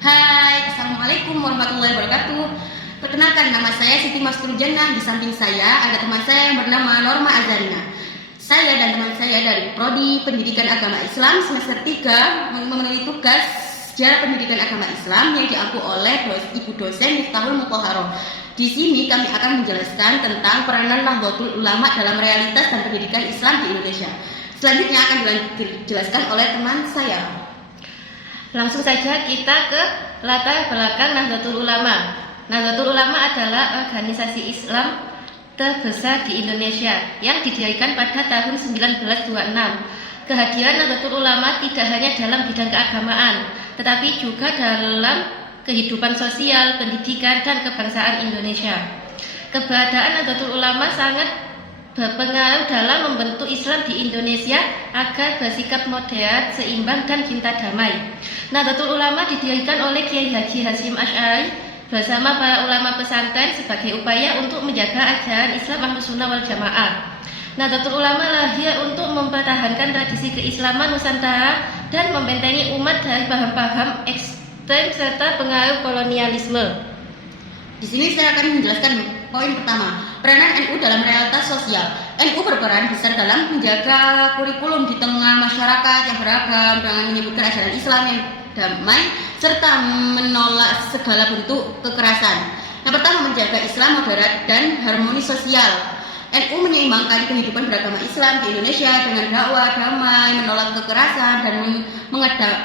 Hai, Assalamualaikum warahmatullahi wabarakatuh. Perkenalkan, nama saya Siti Mastur Jannah. Di samping saya ada teman saya yang bernama Norma Azarina. Saya dan teman saya dari Prodi Pendidikan Agama Islam semester 3 memenuhi tugas sejarah pendidikan agama Islam yang diampu oleh Ibu dosen Miftahul Muthaharoh. Di sini kami akan menjelaskan tentang peranan Nahdlatul Ulama dalam realitas dan pendidikan Islam di Indonesia. Selanjutnya akan dijelaskan oleh teman saya. Langsung saja kita ke latar belakang Nahdlatul Ulama. Nahdlatul Ulama adalah organisasi Islam terbesar di Indonesia yang didirikan pada tahun 1926. Kehadiran Nahdlatul Ulama tidak hanya dalam bidang keagamaan, tetapi juga dalam kehidupan sosial, pendidikan, dan kebangsaan Indonesia. Keberadaan Nahdlatul Ulama sangat berpengaruh dalam membentuk Islam di Indonesia agar bersikap moderat, seimbang, dan cinta damai. Nahdlatul Ulama didirikan oleh Kiai Haji Hasyim Asy'ari bersama para ulama pesantren sebagai upaya untuk menjaga ajaran Islam Ahlus Sunnah wal Jamaah. Nahdlatul Ulama lahir untuk mempertahankan tradisi keislaman Nusantara dan membentengi umat dari paham-paham ekstrem serta pengaruh kolonialisme. Di sini saya akan menjelaskan poin pertama, peranan NU dalam realitas sosial. NU berperan besar dalam menjaga kurikulum di tengah masyarakat yang beragam dengan menyebutkan ajaran Islam yang damai serta menolak segala bentuk kekerasan. Yang pertama, menjaga Islam moderat dan harmoni sosial. NU menyeimbangkan kehidupan beragama Islam di Indonesia dengan dakwah damai, menolak kekerasan, dan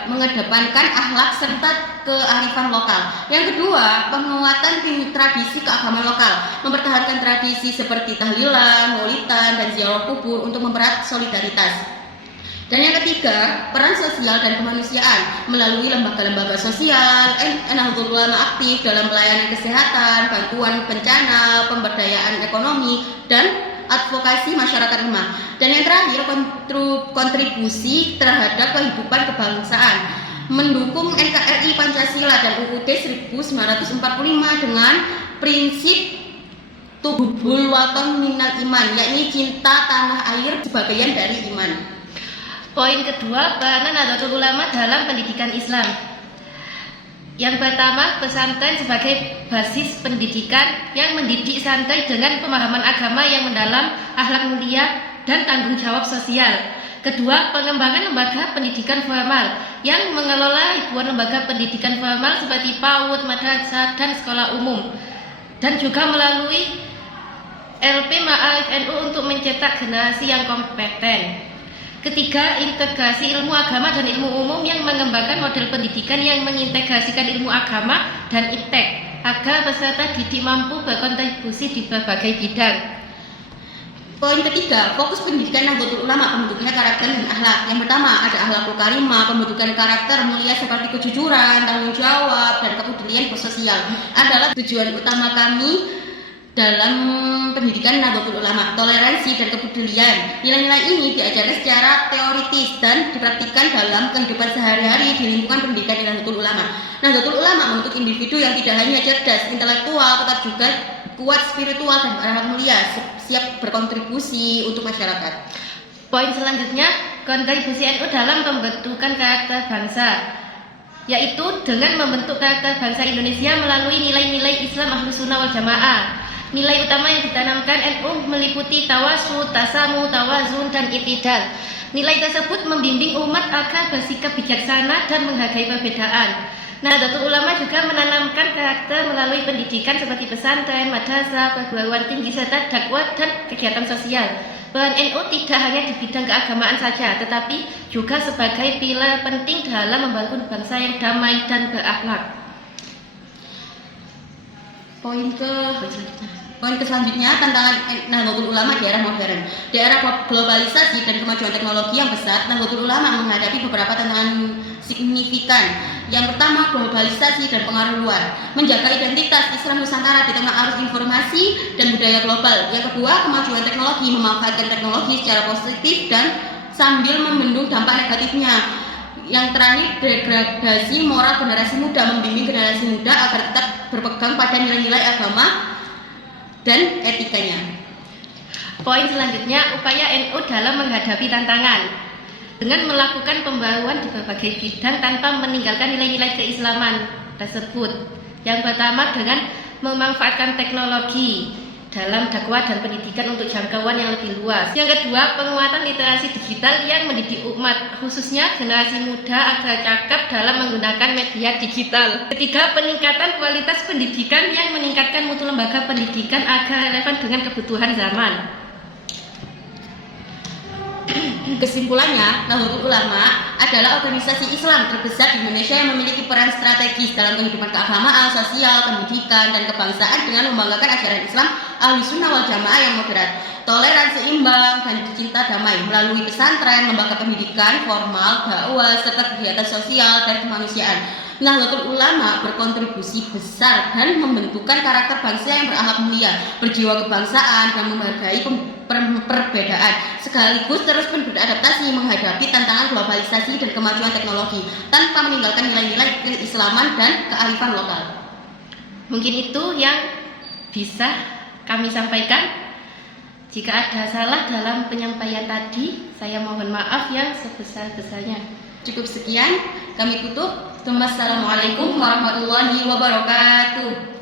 mengedepankan akhlak serta kearifan lokal. Yang kedua, penguatan tradisi keagamaan lokal, mempertahankan tradisi seperti tahlilan, maulidan, dan ziarah kubur untuk mempererat solidaritas. Dan yang ketiga, peran sosial dan kemanusiaan melalui lembaga-lembaga sosial. Nahdlatul Ulama aktif dalam pelayanan kesehatan, bantuan bencana, pemberdayaan ekonomi, dan advokasi masyarakat lemah. Dan yang terakhir, kontribusi terhadap kehidupan kebangsaan, mendukung NKRI Pancasila dan UUD 1945 dengan prinsip Tuhubul Waton Minal Iman, yakni cinta tanah air sebagian dari iman. Poin kedua, peranan Nahdlatul Ulama dalam pendidikan Islam. Yang pertama, pesantren sebagai basis pendidikan yang mendidik santri dengan pemahaman agama yang mendalam, akhlak mulia, dan tanggung jawab sosial. Kedua, pengembangan lembaga pendidikan formal yang mengelola ribuan lembaga pendidikan formal seperti PAUD, madrasah, dan sekolah umum, dan juga melalui LP Ma'arif NU untuk mencetak generasi yang kompeten. Ketiga, integrasi ilmu agama dan ilmu umum yang mengembangkan model pendidikan yang mengintegrasikan ilmu agama dan iptek agar peserta didik mampu berkontribusi di berbagai bidang. Poin ketiga, fokus pendidikan Nahdlatul Ulama, pembentukannya karakter dan akhlak. Yang pertama, ada akhlakul karimah, pembentukan karakter mulia seperti kejujuran, tanggung jawab, dan kepedulian sosial adalah tujuan utama kami dalam pendidikan Nahdlatul Ulama. Toleransi dan kepedulian, nilai-nilai ini diajarkan secara teoritis dan dipraktikkan dalam kehidupan sehari-hari di lingkungan pendidikan Nahdlatul Ulama. Nahdlatul Ulama membentuk individu yang tidak hanya cerdas intelektual, tetapi juga kuat spiritual dan berakhlak mulia, siap berkontribusi untuk masyarakat. Poin selanjutnya, kontribusi NU dalam pembentukan karakter bangsa, yaitu dengan membentuk karakter bangsa Indonesia melalui nilai-nilai Islam Ahlus Sunnah wal Jamaah. Nilai utama yang ditanamkan NU meliputi tawasud, tasamu, tawazun, dan itidal. Nilai tersebut membimbing umat agar bersikap bijaksana dan menghargai perbedaan. Nahdlatul Ulama juga menanamkan karakter melalui pendidikan seperti pesantren, madrasah, perguruan tinggi, serta dakwah dan kegiatan sosial. Peran NU tidak hanya di bidang keagamaan saja, tetapi juga sebagai pilar penting dalam membangun bangsa yang damai dan berakhlak. Poin selanjutnya, tantangan Nahdlatul Ulama di era modern. Di era globalisasi dan kemajuan teknologi yang besar, Nahdlatul Ulama menghadapi beberapa tantangan signifikan. Yang pertama, globalisasi dan pengaruh luar, menjaga identitas Islam Nusantara di tengah arus informasi dan budaya global. Yang kedua, kemajuan teknologi, memanfaatkan teknologi secara positif dan sambil membendung dampak negatifnya. Yang terakhir, degradasi moral generasi muda, membimbing generasi muda agar tetap berpegang pada nilai-nilai agama dan etikanya. Poin selanjutnya, upaya NU dalam menghadapi tantangan. dengan melakukan pembaruan di berbagai bidang tanpa meninggalkan nilai-nilai keislaman tersebut. Yang pertama dengan memanfaatkan teknologi dalam dakwah dan pendidikan untuk jangkauan yang lebih luas. Yang kedua, penguatan literasi digital yang mendidik umat, khususnya generasi muda agar cakap dalam menggunakan media digital. Ketiga, peningkatan kualitas pendidikan yang meningkatkan mutu lembaga pendidikan agar relevan dengan kebutuhan zaman. Kesimpulannya, Nahdlatul Ulama adalah organisasi Islam terbesar di Indonesia yang memiliki peran strategis dalam kehidupan keagamaan, sosial, pendidikan, dan kebangsaan dengan membanggakan ajaran Islam Ahlussunnah wal Jamaah yang moderat, toleran, seimbang, dan cinta damai melalui pesantren, lembaga pendidikan formal, dakwah, serta kegiatan sosial dan kemanusiaan. Nahdlatul Ulama berkontribusi besar dan membentukkan karakter bangsa yang berakhlak mulia, berjiwa kebangsaan, dan menghargai perbedaan, sekaligus terus beradaptasi menghadapi tantangan globalisasi dan kemajuan teknologi tanpa meninggalkan nilai-nilai keislaman dan kearifan lokal. Mungkin itu yang bisa kami sampaikan. Jika ada salah dalam penyampaian tadi, saya mohon maaf yang sebesar-besarnya. Cukup sekian, kami tutup. Wassalamualaikum warahmatullahi wabarakatuh.